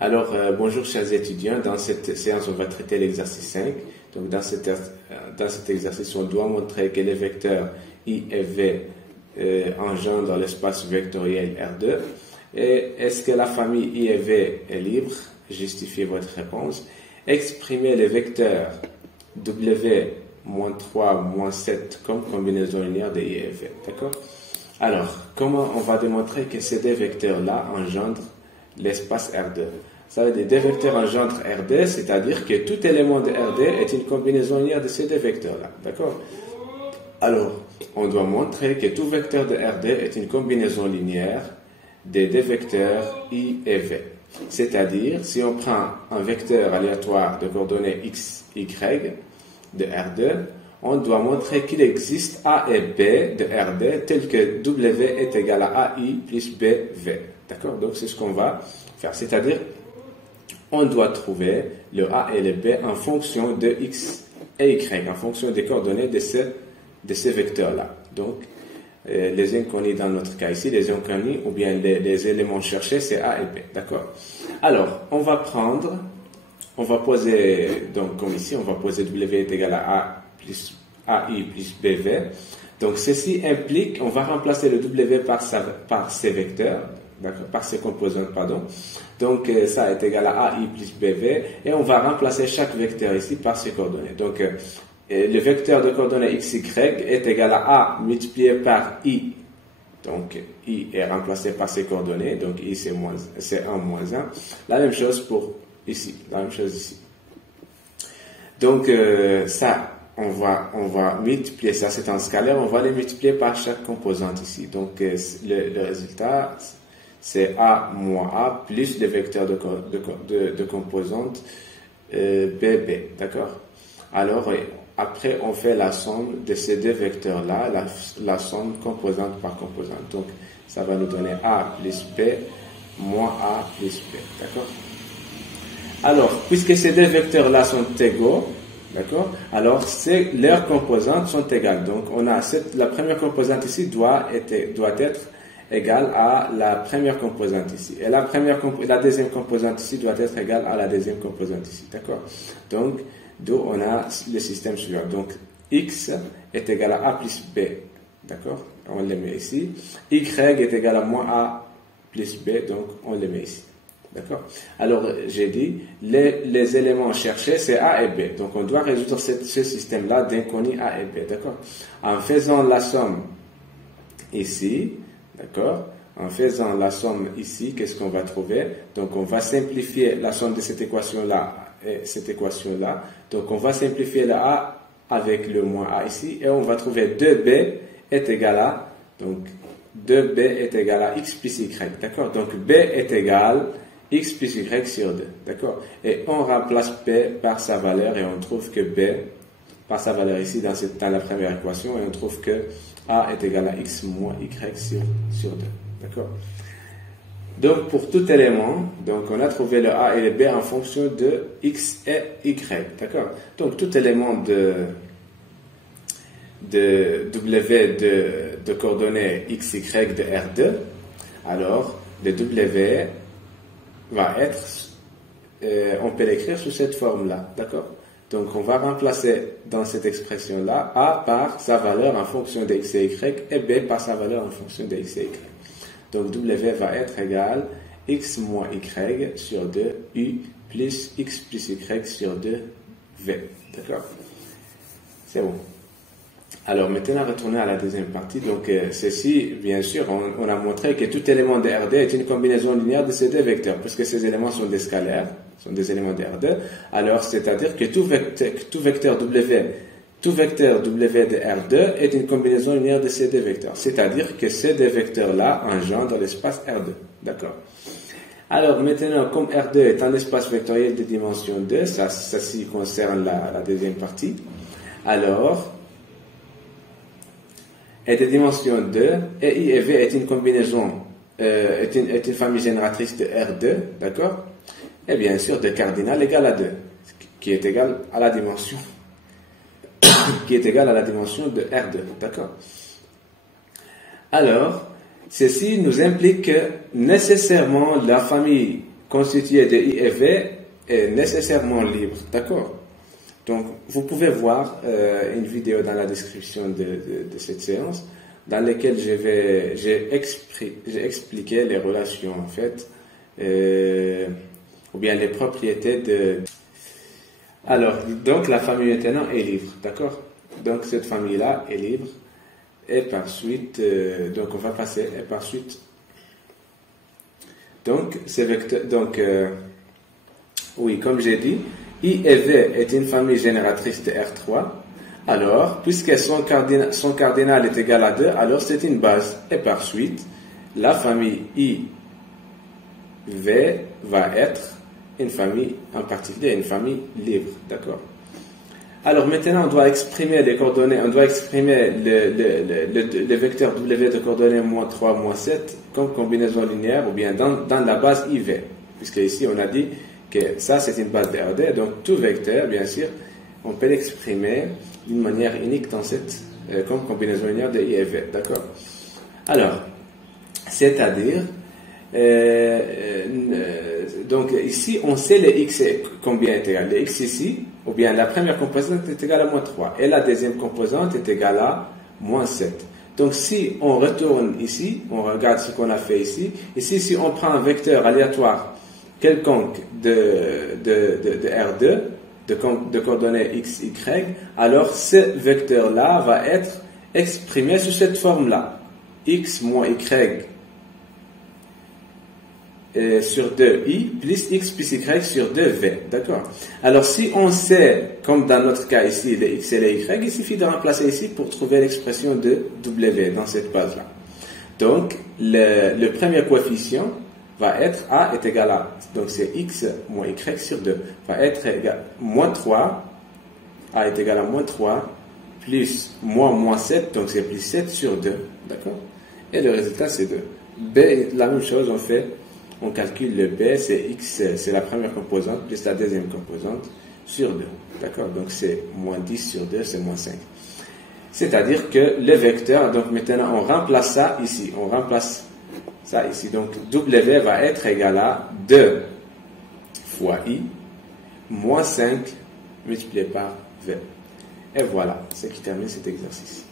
Alors, bonjour chers étudiants, dans cette séance on va traiter l'exercice 5. Donc dans cet exercice on doit montrer que les vecteurs I et V engendrent l'espace vectoriel R2. Et est-ce que la famille I et V est libre? Justifiez votre réponse. Exprimez les vecteurs W, -3, -7 comme combinaison linéaire de I et V. D'accord? Alors, comment on va démontrer que ces deux vecteurs-là engendrent l'espace R2? Ça veut dire des vecteurs engendrent R2, c'est-à-dire que tout élément de R2 est une combinaison linéaire de ces deux vecteurs-là. D'accord? Alors, on doit montrer que tout vecteur de R2 est une combinaison linéaire des deux vecteurs I et V. C'est-à-dire, si on prend un vecteur aléatoire de coordonnées X, Y de R2, on doit montrer qu'il existe A et B de R2 tel que W est égal à AI plus BV. D'accord? Donc c'est ce qu'on va faire. C'est-à-dire, on doit trouver le A et le B en fonction de X et Y, en fonction des coordonnées de ces vecteurs-là. Donc, les inconnus dans notre cas ici, les inconnus ou bien les éléments cherchés, c'est A et B. D'accord? Alors, on va poser, donc comme ici, on va poser W est égal à A plus AI plus BV. Donc, ceci implique, on va remplacer le W par ces vecteurs, par ces composantes, pardon. Donc, ça est égal à AI plus BV, et on va remplacer chaque vecteur ici par ses coordonnées. Donc, le vecteur de coordonnées XY est égal à A multiplié par I. Donc, I est remplacé par ses coordonnées, donc I c'est 1 moins 1. La même chose pour ici, la même chose ici. Donc, ça, on va multiplier ça, c'est un scalaire, on va les multiplier par chaque composante ici. Donc, le résultat, c'est A moins A plus le vecteur de composante BB. D'accord? Alors, après, on fait la somme de ces deux vecteurs-là, la somme composante par composante. Donc, ça va nous donner A plus B moins A plus B. D'accord? Alors, puisque ces deux vecteurs-là sont égaux, d'accord? Alors, leurs composantes sont égales. Donc, on a la première composante ici doit être égale à la première composante ici. Et la deuxième composante ici doit être égale à la deuxième composante ici. D'accord? Donc, d'où on a le système suivant. Donc, X est égal à A plus B. D'accord? On le met ici. Y est égal à moins A plus B. Donc, on le met ici. D'accord? Alors, j'ai dit, les éléments cherchés, c'est A et B. Donc, on doit résoudre ce système-là d'inconnus A et B. D'accord? En faisant la somme ici, d'accord? En faisant la somme ici, qu'est-ce qu'on va trouver? Donc, on va simplifier la somme de cette équation-là et cette équation-là. Donc, on va simplifier le A avec le moins A ici, et on va trouver 2B est égal à, donc, 2B est égal à X plus Y. D'accord? Donc, B est égal X plus Y sur 2. D'accord? Et on remplace B par sa valeur, et on trouve que B, par sa valeur ici, dans la première équation, et on trouve que A est égal à X moins Y sur 2. D'accord? Donc, pour tout élément, donc on a trouvé le A et le B en fonction de X et Y. D'accord? Donc, tout élément de W de coordonnées X, Y de R2, alors, le W va être, on peut l'écrire sous cette forme-là. D'accord? Donc, on va remplacer dans cette expression-là A par sa valeur en fonction de X et Y et B par sa valeur en fonction de X et Y. Donc, W va être égal X moins Y sur 2 U plus X plus Y sur 2 V. D'accord? C'est bon. Alors, maintenant, retournons à la deuxième partie. Donc, ceci, bien sûr, on a montré que tout élément de R2 est une combinaison linéaire de ces deux vecteurs, puisque ces éléments sont des scalaires, sont des éléments de R2. Alors, c'est-à-dire que tout vecteur W de R2 est une combinaison linéaire de ces deux vecteurs. C'est-à-dire que ces deux vecteurs-là engendrent l'espace R2. D'accord? Alors, maintenant, comme R2 est un espace vectoriel de dimension 2, ça concerne la deuxième partie. Alors, est de dimension 2, et I et V est une combinaison, est une famille génératrice de R2, d'accord? Et bien sûr, de cardinal égal à 2, qui est égal à la dimension de R2, d'accord? Alors, ceci nous implique que nécessairement la famille constitué de I et V est nécessairement libre, d'accord? Donc, vous pouvez voir une vidéo dans la description de cette séance dans laquelle j'ai expliqué les relations, en fait, ou bien les propriétés de... Alors, donc la famille maintenant est libre, d'accord? Donc, cette famille-là est libre, et par suite, donc on va passer, et par suite, donc, ces vecteurs, donc, oui, comme j'ai dit, I et V est une famille génératrice de R3. Alors, puisque son cardinal est égal à 2, alors c'est une base. Et par suite, la famille I, V va être une famille, en particulier une famille libre. D'accord? Alors maintenant, on doit exprimer les coordonnées, on doit exprimer le vecteur W de coordonnées -3, -7 comme combinaison linéaire ou bien dans la base IV. Puisque ici, on a dit que ça, c'est une base de RD. Donc, tout vecteur, bien sûr, on peut l'exprimer d'une manière unique dans cette, comme combinaison linéaire de I et V. D'accord? Alors, c'est-à-dire, donc ici, on sait les X combien est égal. Les X ici, ou bien la première composante est égale à -3 et la deuxième composante est égale à -7. Donc si on retourne ici, on regarde ce qu'on a fait ici. Ici, si on prend un vecteur aléatoire quelconque de R2, de coordonnées x, y, alors ce vecteur-là va être exprimé sous cette forme-là. X moins y sur 2i plus x plus y sur 2v. D'accord? Alors si on sait, comme dans notre cas ici, les x et les y, il suffit de remplacer ici pour trouver l'expression de w dans cette base-là. Donc, le premier coefficient va être a est égal à, donc c'est x moins y sur 2, va être égal à -3, a est égal à -3, plus -7, donc c'est plus 7 sur 2, d'accord? Et le résultat c'est 2. B, la même chose, on calcule le B, c'est x, c'est la première composante, plus la deuxième composante, sur 2, d'accord? Donc c'est -10 sur 2, c'est -5. C'est-à-dire que le vecteur, donc maintenant on remplace ça ici, on remplace ça ici, donc W va être égal à 2 fois I, moins 5 multiplié par V. Et voilà, c'est qui termine cet exercice.